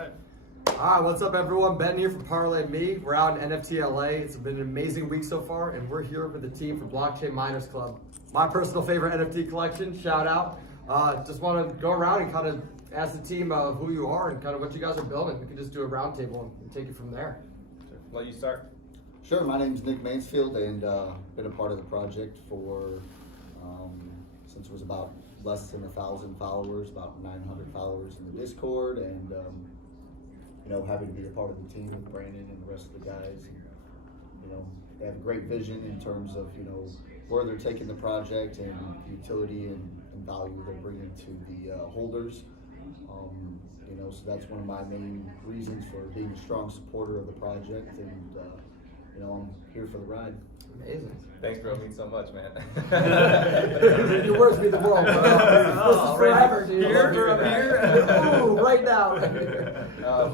right. Hi, what's up everyone? Ben here from Parlay Me. We're out in NFT LA. It's been an amazing week so far, and we're here with the team from Blockchain Miners Club. My personal favorite NFT collection, shout out. Just want to go around and kind of ask the team who you are and kind of what you guys are building. We can just do a roundtable and take it from there. Let you start. Sure, my name's Nick Mansfield, and been a part of the project for since it was about less than 1,000 followers, about 900 followers in the Discord, and happy to be a part of the team with Brandon and the rest of the guys. They have a great vision in terms of where they're taking the project and utility and value they're bringing to the holders. So that's one of my main reasons for being a strong supporter of the project, and I'm here for the ride. Amazing. Thanks, bro. It means so much, man. Your words mean the world, bro. This is forever, dude. Here. Ooh, right now.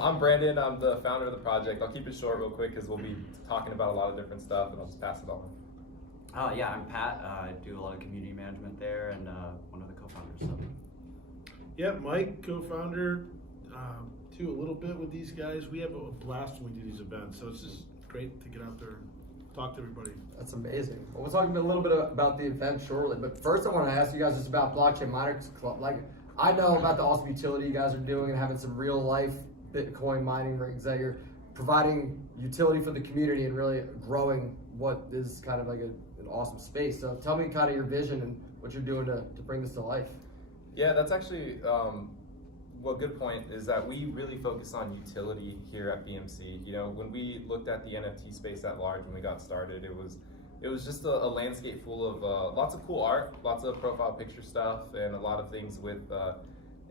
I'm Brandon. I'm the founder of the project. I'll keep it short real quick because we'll be talking about a lot of different stuff, and I'll just pass it on. Yeah, I'm Pat. I do a lot of community management there, and one of the co-founders. So. Yeah, Mike, co-founder, too, a little bit with these guys. We have a blast when we do these events, so it's just great to get out there and talk to everybody. That's amazing. Well, we'll talk a little bit about the event shortly, but first I want to ask you guys just about Blockchain Miners Club. Like, I know about the awesome utility you guys are doing and having some real life Bitcoin mining rigs that you're providing utility for the community and really growing what is kind of like an awesome space. So tell me kind of your vision and what you're doing to bring this to life. Yeah, that's actually, good point is that we really focus on utility here at BMC. When we looked at the NFT space at large when we got started, it was just a landscape full of lots of cool art, lots of profile picture stuff, and a lot of things with,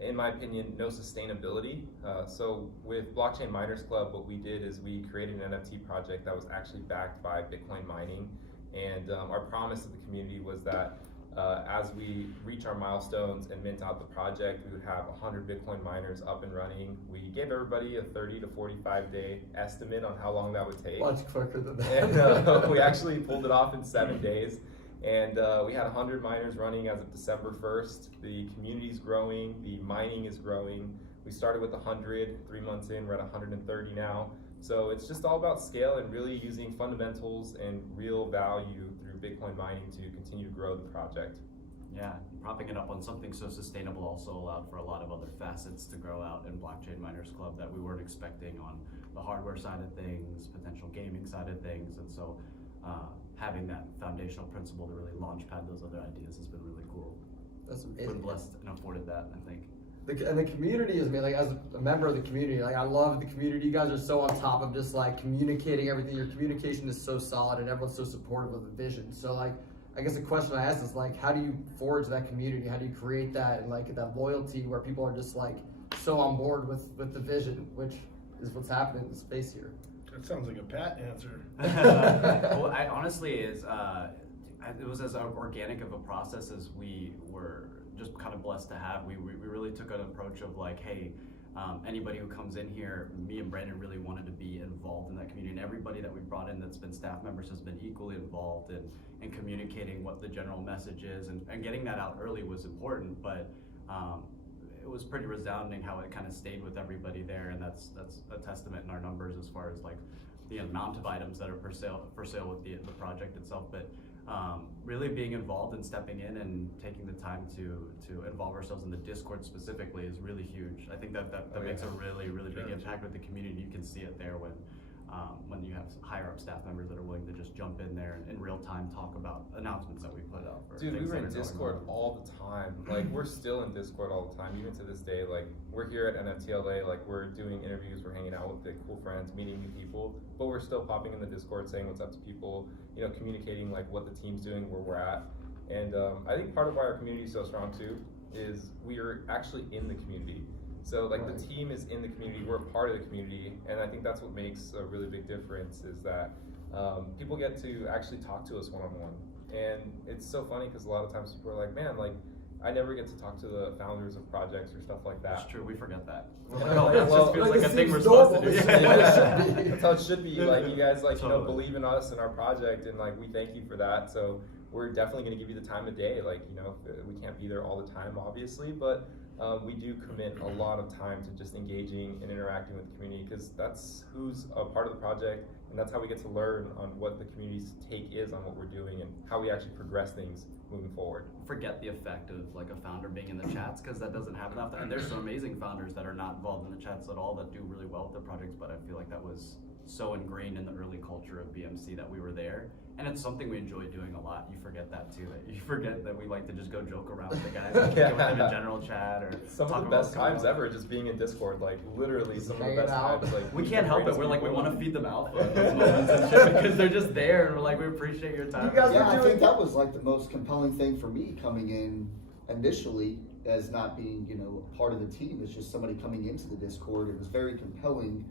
in my opinion, no sustainability. So with Blockchain Miners Club, what we did is we created an NFT project that was actually backed by Bitcoin mining. And our promise to the community was that as we reach our milestones and mint out the project, we would have 100 Bitcoin miners up and running. We gave everybody a 30 to 45 day estimate on how long that would take. Much quicker than that. And we actually pulled it off in 7 days. And we had 100 miners running as of December 1st. The community's growing, the mining is growing. We started with 100, 3 months in, we're at 130 now. So it's just all about scale and really using fundamentals and real value through Bitcoin mining to continue to grow the project. Yeah, propping it up on something so sustainable also allowed for a lot of other facets to grow out in Blockchain Miners Club that we weren't expecting on the hardware side of things, potential gaming side of things, and so having that foundational principle to really launchpad those other ideas has been really cool. That's amazing. Been blessed and afforded that, I think. And the community is, like, as a member of the community, like, I love the community. You guys are so on top of just like communicating everything. Your communication is so solid and everyone's so supportive of the vision. So like, I guess the question I ask is like, how do you forge that community? How do you create that and like that loyalty where people are just like so on board with the vision, which is what's happening in the space here? That sounds like a Pat answer. Well, I honestly it was as organic of a process as we were just kind of blessed to have. We really took an approach of like, hey, anybody who comes in here, me and Brandon really wanted to be involved in that community, and everybody that we brought in that's been staff members has been equally involved in communicating what the general message is, and getting that out early was important, but it was pretty resounding how it kind of stayed with everybody there, and that's a testament in our numbers as far as like the amount of items that are for sale with the project itself. But really being involved and stepping in and taking the time to involve ourselves in the Discord specifically is really huge. I think that makes a really big impact with the community. You can see it there when you have higher up staff members that are willing to just jump in there and in real time talk about announcements that we put out. Dude, we were in Discord all the time. Like, we're still in Discord all the time, even to this day. Like, we're here at NFTLA, like, we're doing interviews, we're hanging out with the cool friends, meeting new people, but we're still popping in the Discord, saying what's up to people, communicating like what the team's doing, where we're at. And I think part of why our community is so strong too is we are actually in the community. So like the team is in the community, we're a part of the community, and I think that's what makes a really big difference is that people get to actually talk to us one-on-one. And it's so funny because a lot of times people are like, man, like I never get to talk to the founders of projects or stuff like that. That's true, we forget that. That just feels like a thing we're supposed to do. That's how it should be. Like you guys like totally. believe in us and our project, and like we thank you for that. So we're definitely going to give you the time of day. Like we can't be there all the time obviously, but we do commit a lot of time to just engaging and interacting with the community, because that's who's a part of the project, and that's how we get to learn on what the community's take is on what we're doing and how we actually progress things moving forward. Forget the effect of like a founder being in the chats, because that doesn't happen often. And there's some amazing founders that are not involved in the chats at all that do really well with their projects, but I feel like that was so ingrained in the early culture of BMC that we were there. And it's something we enjoy doing a lot. You forget that too. That you forget that we like to just go joke around with the guys, and get with them in general chat, or Some talk of the about best what's going times on. ever just being in Discord, like literally some of the hanging best out. times. Like We can't help it. greatest We're like, we people. want to feed them alpha at those moments and shit, because they're just there, and we're like, we appreciate your time. You guys Yeah, were I doing- think that was like the most compelling thing for me coming in initially as not being, part of the team. It's just somebody coming into the Discord. It was very compelling,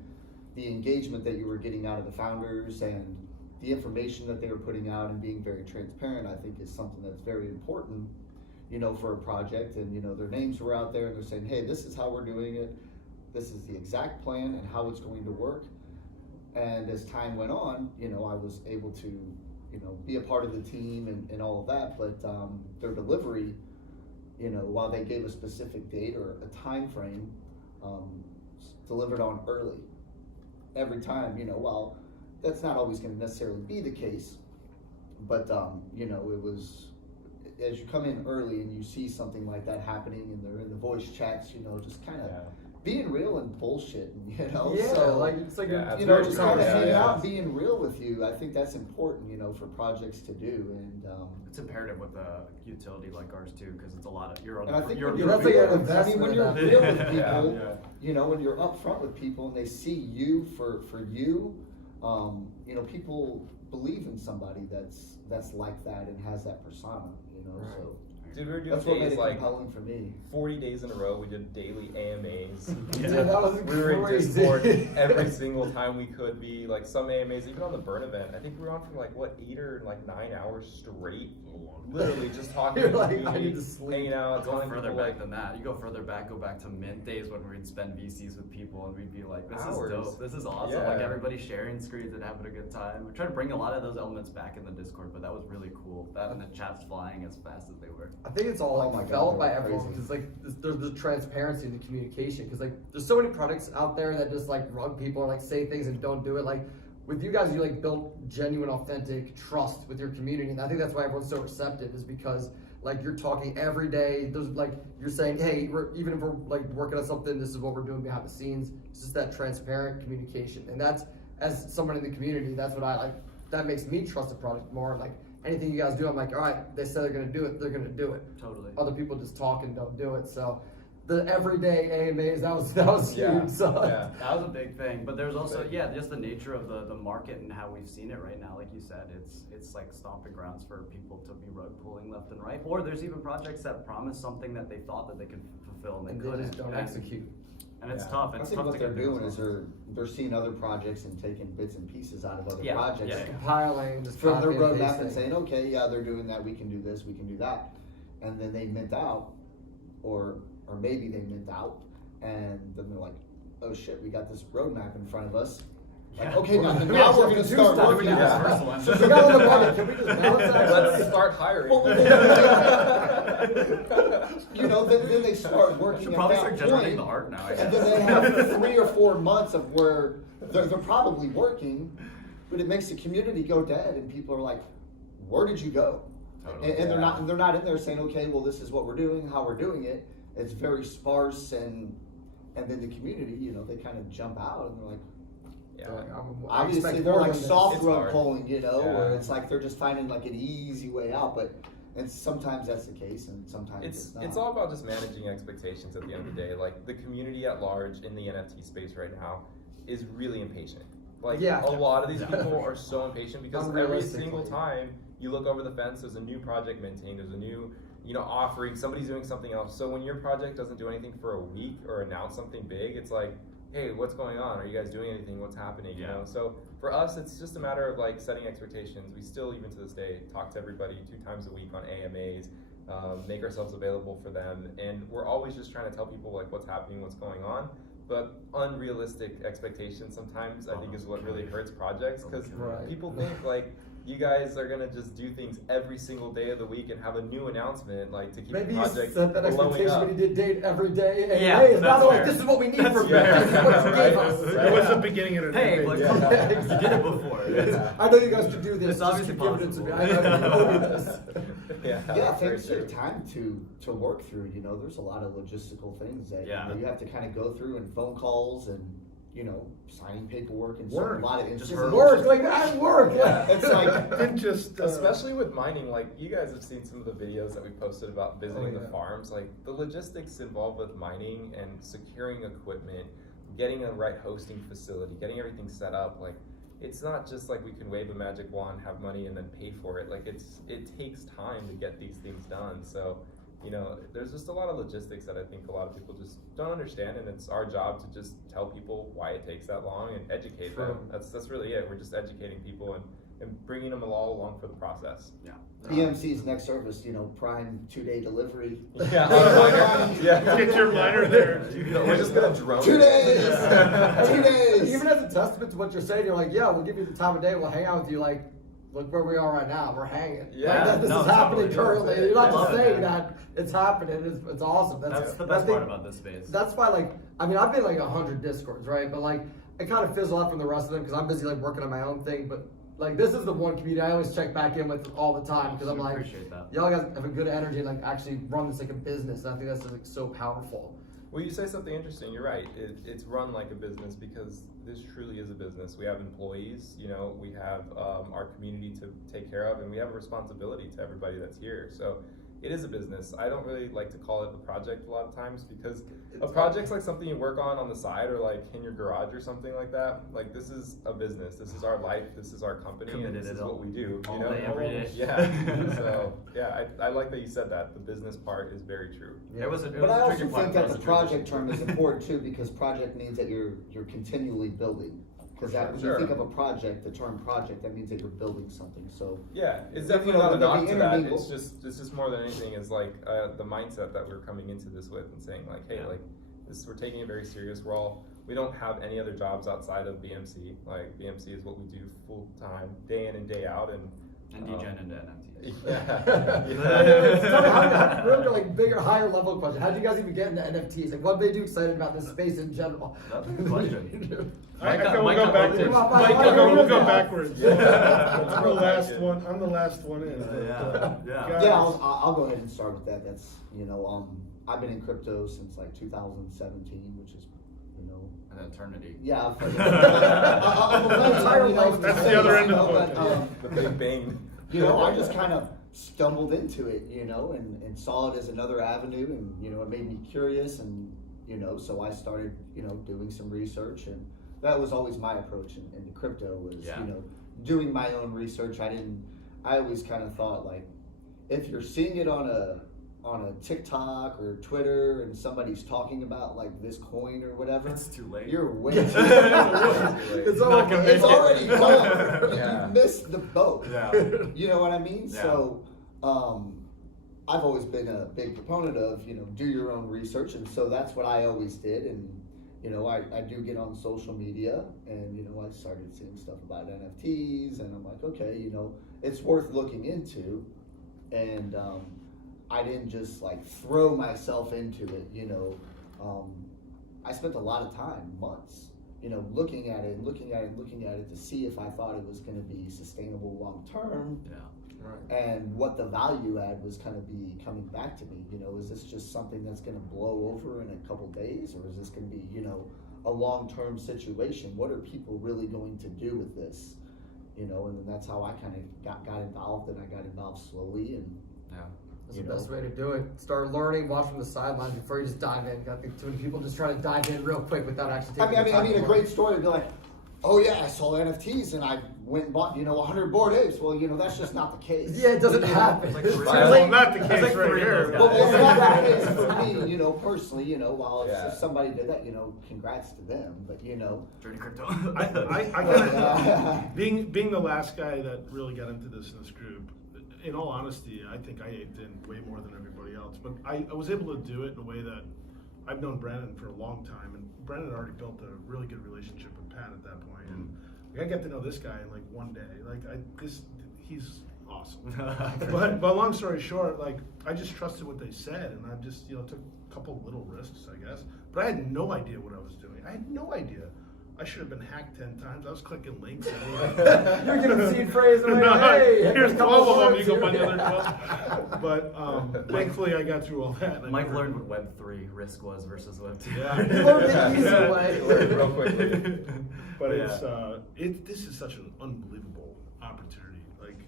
the engagement that you were getting out of the founders and the information that they were putting out and being very transparent, I think is something that's very important, for a project. And, their names were out there and they're saying, hey, this is how we're doing it. This is the exact plan and how it's going to work. And as time went on, I was able to, be a part of the team and all of that. But their delivery, while they gave a specific date or a time frame, delivered on early. Every time, while that's not always going to necessarily be the case, but it was, as you come in early and you see something like that happening and they're in the voice chats, just kind of being real and bullshit, Yeah, so like it's like Yeah, a, that's just very kind of true. hanging Yeah. out, being real with you. I think that's important, for projects to do, and It's imperative with a utility like ours too, because it's a lot of you're on. and I think you're, when you're you're that's like real an with, I mean, when you're investment real with that- people, Yeah. when you're upfront with people and they see you for you, people believe in somebody that's like that and has that persona, so Dude, we were doing that's what made days it like compelling for me. 40 days in a row. We did daily AMAs. Dude, that was We were in crazy. Discord every single time we could be. Like some AMAs, even on the burn event, I think we were on for 8 or 9 hours straight. Literally just talking You're to the like, I community, need to sleep. hanging out, Go telling further people back than that. You go further back, go back to mint days when we'd spend VCs with people and we'd be like, this Hours. is dope, this is awesome. Like Yeah. everybody sharing screens and having a good time. We're trying to bring a lot of those elements back in the Discord, but that was really cool. That and the chats flying as fast as they were. I think it's all Oh my God, felt they by were everyone crazy. because there's the transparency and the communication, because there's so many products out there that just rug people or say things and don't do it. With you guys, you built genuine, authentic trust with your community, and I think that's why everyone's so receptive, is because you're talking every day. There's you're saying, hey, even if we're working on something, this is what we're doing behind the scenes. It's just that transparent communication, and that's, as someone in the community, that's what I like. That makes me trust the product more. Anything you guys do, I'm all right, they said they're gonna do it, they're gonna do it. Totally. Other people just talk and don't do it. So the everyday AMAs, that was Yeah, huge. So yeah. That was a big thing, but there's also Big. just the nature of the market and how we've seen it right now. Like you said, it's like stomping grounds for people to be rug pulling left and right. Or there's even projects that promise something that they thought that they could fulfill and and they they couldn't. just don't And- execute. And it's Yeah. tough. I It's think tough what to they're get doing those is they're seeing other projects and taking bits and pieces out of other Yeah, projects. yeah, yeah. Compiling, just From their copy and roadmap and pasting. saying, okay, yeah, they're doing that, we can do this, we can do that. And then they mint out, or maybe they mint out, and then they're like, oh shit, we got this roadmap in front of us. Yeah. Okay, now We we're actually gonna do start stuff. working Yeah. on Yeah. this. First one. So we got all the money. Can we just balance that? Let's start hiring. Then they start working Should at probably that start generating point. the art now. I And guess. then they have 3 or 4 months of where they're probably working, but it makes the community go dead, and people are like, "Where did you go?" Totally. And they're Yeah. not in there saying, "Okay, well, this is what we're doing, how we're doing it." It's very sparse, and then the community, they kind of jump out, and they're like, Yeah. I obviously expect they're more like than this. soft It's road hard. pulling, where Yeah. it's like they're just finding an easy way out, and sometimes that's the case, and sometimes it's not. It's all about just managing expectations at the end of the day. The community at large in the NFT space right now is really impatient. Yeah. A lot of these Yeah. people are so impatient because every Unrealistically. single time you look over the fence, there's a new project minting, there's a new offering, somebody's doing something else. So when your project doesn't do anything for a week or announce something big, it's like, hey, what's going on? Are you guys doing anything? What's happening? Yeah. So for us, it's just a matter of setting expectations. We still, even to this day, talk to everybody 2 times a week on AMAs, make ourselves available for them, and we're always just trying to tell people what's happening, what's going on. But unrealistic expectations sometimes I think is what really hurts projects, because Right. people think you guys are gonna just do things every single day of the week and have a new announcement, like to keep Maybe the you project set that blowing expectation up. when you did date every day. And Yeah, hey, it's that's not only fair. this is what we need That's from you. fair. This is what you Right. gave us. Right. It was the beginning of Hey, the like, Yeah. come on. Yeah, You did it before. Yeah. I know you guys could do this. It's just obviously keep giving it to me. possible. I owe you this. Yeah, very things take true. time to work through. You know, there's a lot of logistical things that Yeah. you have to kind of go through, and phone calls, and signing paperwork, and Work. a lot of Just instances. Work, like that work. Yeah. It's like Didn't just Especially with mining, like you guys have seen some of the videos that we posted about visiting Oh, yeah. the farms. Like the logistics involved with mining and securing equipment, getting a right hosting facility, getting everything set up. Like it's not just like we can wave a magic wand, have money, and then pay for it. Like it takes time to get these things done. So there's just a lot of logistics that I think a lot of people just don't understand, and it's our job to just tell people why it takes that long and educate them. True. That's really it. We're just educating people and bringing them all along for the process. Yeah. BMC's next service, Prime 2-day delivery. Yeah, oh my God. Yeah. Get your miner there. We're just gonna drone 2 it. days. Yeah. 2 days. Even as a testament to what you're saying, you're like, yeah, we'll give you the time of day. We'll hang out with you. Like, look where we are right now. We're hanging. Yeah. Like, this No, is happening totally. currently. You're not I just love it, saying man. that. It's happening. It's awesome. That's the I best think part about this space. That's why, like, I mean, I've been like 100 Discords, right? But like, I kind of fizzle out from the rest of them because I'm busy like working on my own thing. But like, this is the one community I always check back in with all the time because I'm like, appreciate that. y'all guys have a good energy and like actually run this like a business. And I think that's like so powerful. Well, you say something interesting. You're right. It's run like a business because this truly is a business. We have employees, we have our community to take care of, and we have a responsibility to everybody that's here. So it is a business. I don't really like to call it a project a lot of times because a project's like something you work on the side or like in your garage or something like that. Like this is a business. This is our life. This is our company, and this is what we do. All day, every day. Yeah. So yeah, I like that you said that. The business part is very true. It was a But I a also tricky point think for that us the to project transition. term is important too, because project means that you're continually building. Because when Sure. you think of a project, the term project, that means that you're building something. So Yeah, it's You definitely know, not a there'll knock be to that. intermingle. It's just more than anything is like the mindset that we're coming into this with and saying like, hey, Yeah. like this, we're taking it very serious. We don't have any other jobs outside of BMC. Like BMC is what we do full time, day in and day out, and degen into NFTs. Tell me, how really like bigger, higher level question. How did you guys even get into NFTs? Like, what made you excited about this space in general? That's a good question. I Mike think we'll got go booked backwards. in. We'll go backwards. Yeah. I'm the last one. I'm the last one in. Yeah. guys, yeah, I'll go ahead and start with that. That's I've been in crypto since like 2017, which is An eternity. yeah. Entire life. That's the other end of the book. the big bang. I just kind of stumbled into it, and saw it as another avenue, and it made me curious, and so I started doing some research, and that was always my approach in crypto was Yeah. doing my own research. I always kind of thought like, if you're seeing it on a TikTok or Twitter and somebody's talking about like this coin or whatever, It's too late. you're way too late. It's Not over. gonna It's make it. already gone. Yeah. You missed the boat. Yeah. You know what I mean? Yeah. So, I've always been a big proponent of, do your own research. And so that's what I always did. And, I do get on social media and, I started seeing stuff about NFTs and I'm like, okay, it's worth looking into. And, I didn't just like throw myself into it, I spent a lot of time, months, looking at it to see if I thought it was going to be sustainable long term. Yeah. Right. And what the value add was going to be coming back to me. Is this just something that's going to blow over in a couple days, or is this going to be, a long-term situation? What are people really going to do with this? And then that's how I kind of got involved, and I got involved slowly. And Yeah. That's the best way to do it. Start learning, watch from the sidelines before you just dive in. I think too many people just try to dive in real quick without actually taking the time I mean, to a learn. great story would be like, oh yeah, I saw NFTs and I went and bought, 100 Bored Apes. Well, that's just not the case. Yeah, it doesn't happen. It's like It's three- too Well, late. not the There's case like right three of here. those guys. Well, it's not that case for me, personally, while Yeah. if somebody did that, congrats to them, but Journey crypto. I gotta, being the last guy that really got into this in this group, in all honesty, I think I aped in way more than everybody else. But I was able to do it in a way that I've known Brandon for a long time, and Brandon had already built a really good relationship with Pat at that point. And I got to know this guy in like one day. he's awesome. but long story short, like I just trusted what they said, and I just took a couple little risks, I guess. But I had no idea what I was doing. I had no idea. I should have been hacked 10 times. I was clicking links. You're getting seed phrase. And No, hey, here's a couple 12 of them. You words go find the here. other 12. But thankfully, I got through all that. Mike learned what Web3 risk was versus Web2. Yeah. He learned the easy way. Real quickly. But Yeah. this is such an unbelievable opportunity. Like,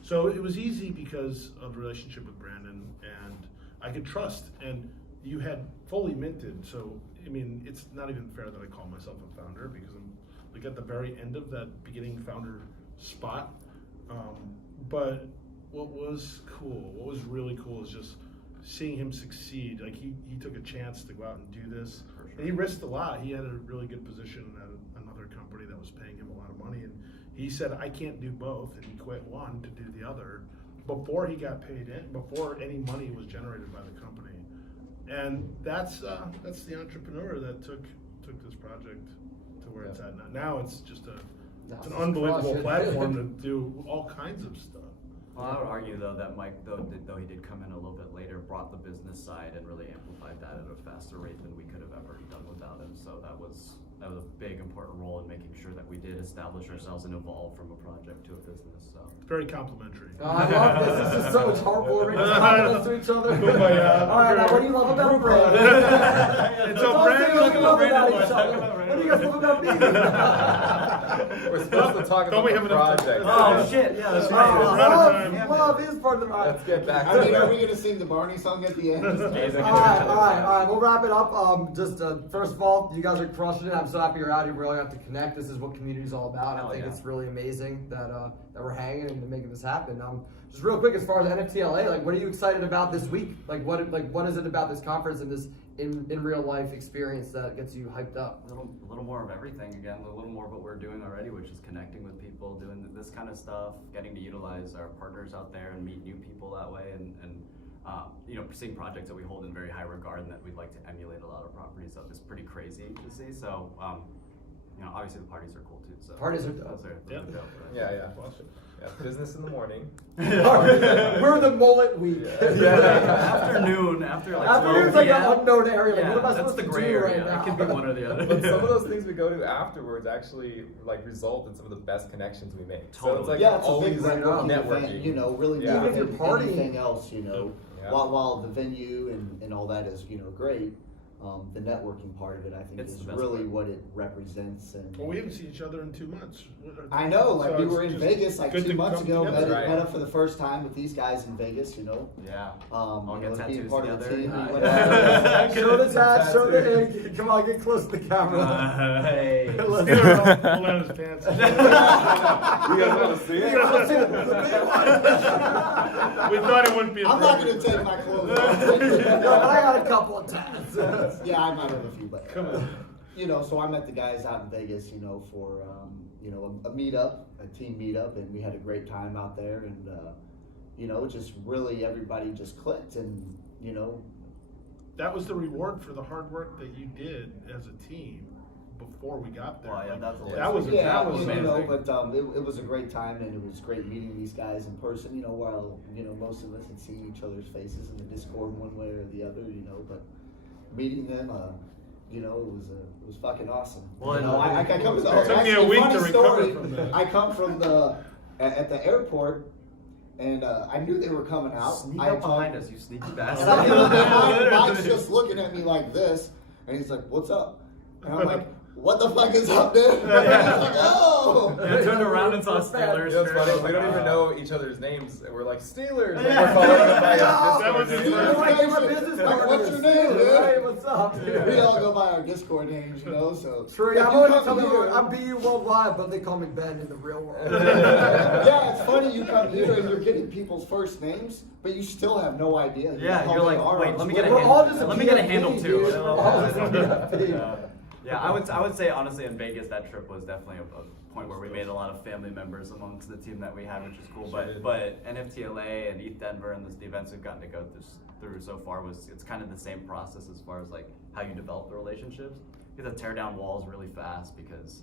so it was easy because of the relationship with Brandon, and I could trust. And you had fully minted, so I mean, it's not even fair that I call myself a founder because I'm like at the very end of that beginning founder spot. But what was really cool is just seeing him succeed. Like he took a chance to go out and do this, and he risked a lot. He had a really good position at another company that was paying him a lot of money, and he said, "I can't do both," and he quit one to do the other before he got paid in, before any money was generated by the company. And that's the entrepreneur that took this project to where it's at now. Now it's just it's an unbelievable platform to do all kinds of stuff. Well, I would argue though that Mike, though he did come in a little bit later, brought the business side and really amplified that at a faster rate than we could have ever done without him. So that was a big important role in making sure that we did establish ourselves and evolve from a project to a business. So Very complimentary. I love this. This is so much heartwarming. Just compliments to each other. Kumbaya. All right, now what do you love about Brandon? And so Brandon, What do you love about Brandon, each other? What do you guys love about me? We're supposed to talk Don't about we the have enough time? project. oh shit, yeah, that's Oh, right. we're out of time. Love is part of the Let's get back I mean, to are we gonna sing the Barney song at the end? Amazing. All right. We'll wrap it up. Just first of all, you guys are crushing it. I'm so happy you're out here. We really have to connect. This is what community is all about. Hell I think yeah. it's really amazing that we're hanging and making this happen. Just real quick, as far as NFTLA, like, what are you excited about this week? What is it about this conference and this in real life experience that gets you hyped up? A little more of everything again, a little more of what we're doing already, which is connecting with people, doing this kind of stuff, getting to utilize our partners out there and meet new people that way, and seeing projects that we hold in very high regard and that we'd like to emulate a lot of properties of is pretty crazy to see. So, obviously the parties are cool too. So Parties are dope. those are Yeah. dope, right? Yeah. Awesome. Yeah, business in the morning. We're the mullet week. Afternoon, after like 12 Afternoon's like PM. an unknown area. Like, Yeah, what am I that's supposed the to gray do area. right now? It could be one or the other. But some of those things we go to afterwards actually result in some of the best connections we make. So it's Totally. like Yeah, it's a always big networking networking. event, really Yeah. more Even if than you're partying. anything else, Yeah. While the venue and all that is, great, the networking part of it, I think, It's is the best really part. what it represents. And Well, we haven't seen each other in 2 months. I know, like So we it's were in just Vegas like good 2 to months come ago, together. Right. met up for the first time with these guys in Vegas, Yeah. All get being tattoos part of the together. team. Nice. whatever. Show the tat, show the hey, come on, get close to the camera. Hey. Let's- Steeler pulled out his pants. You guys want to see it? Let's see the We thought it wouldn't be. I'm not gonna take my clothes off. No, but I got a couple of tats. Yeah, I might have a few, but Come on. so I met the guys out in Vegas, for a meetup, a team meetup, and we had a great time out there, and just really everybody just clicked, and That was the reward for the hard work that you did as a team before we got there. Well, yeah, that's a that was yeah, that was amazing. but it was a great time, and it was great meeting these guys in person. While most of us had seen each other's faces in the Discord one way or the other, but meeting them, it was fucking awesome. Well, I come from It took me a actually, week funny to recover story, from that. I come from at the airport, and I knew they were coming out. Sneak I up told- behind us, you sneaky and bastard. Mike's just looking at me like this, and he's like, "What's up?" And I'm like, "What the fuck is up, dude?" And he's like, "Oh." I turned around and saw Steelers. You know, it's funny. We don't even know each other's names. And we're like Steelers. Like, we're following them by That was Discord his names. first Like, you're my business Like, partner. what's your name, dude? Hey, what's up? We all go by our Discord names, so. True, Like, yeah, I'm you only come telling here- you, I'm BU worldwide, but they call me Ben in the real world. Yeah, it's funny you come here and you're getting people's first names, but you still have no idea. Yeah, how you're they like, are wait, on let me Twitter. get a We're handle. all just a Let me get a PFP, handle too. dude. We're all just a PFP. Yeah, I would say honestly in Vegas that trip was definitely a point where we made a lot of family members amongst the team that we had, which is cool. But NFTLA and ETH Denver and the events we've gotten to go through so far it's kind of the same process as far as like how you develop the relationships. You have to tear down walls really fast because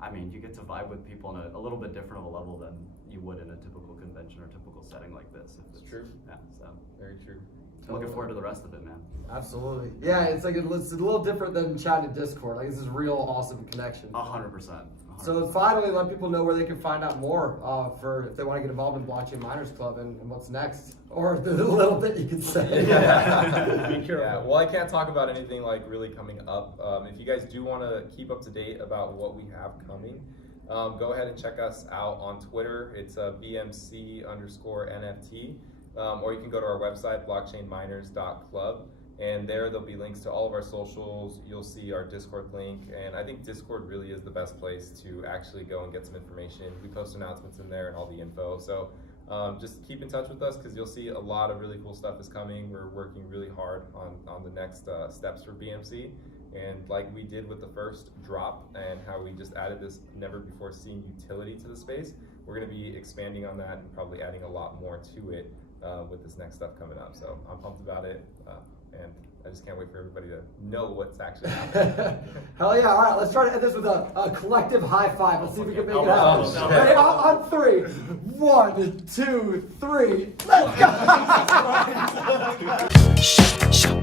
I mean, you get to vibe with people on a little bit different of a level than you would in a typical convention or typical setting like this. It's true. Yeah, so Very true. looking forward to the rest of it, man. Absolutely. Yeah, it's like it's a little different than chatting Discord. Like this is real awesome connection. 100%. So finally, let people know where they can find out more for if they want to get involved in Blockchain Miners Club and what's next, or the little bit you can say. Be careful. Yeah, well, I can't talk about anything like really coming up. If you guys do want to keep up to date about what we have coming, go ahead and check us out on Twitter. It's BMC_NFT. Or you can go to our website, blockchainminers.club. And there'll be links to all of our socials. You'll see our Discord link, and I think Discord really is the best place to actually go and get some information. We post announcements in there and all the info. So just keep in touch with us because you'll see a lot of really cool stuff is coming. We're working really hard on the next steps for BMC. And like we did with the first drop and how we just added this never before seen utility to the space, we're going to be expanding on that and probably adding a lot more to it with this next stuff coming up. So I'm pumped about it. And I just can't wait for everybody to know what's actually happening. Hell yeah. All right, let's try to end this with a collective high five. Let's see if we can make it Oh, happen. shit. Ready? On 3. 1, 2, 3. Let's go!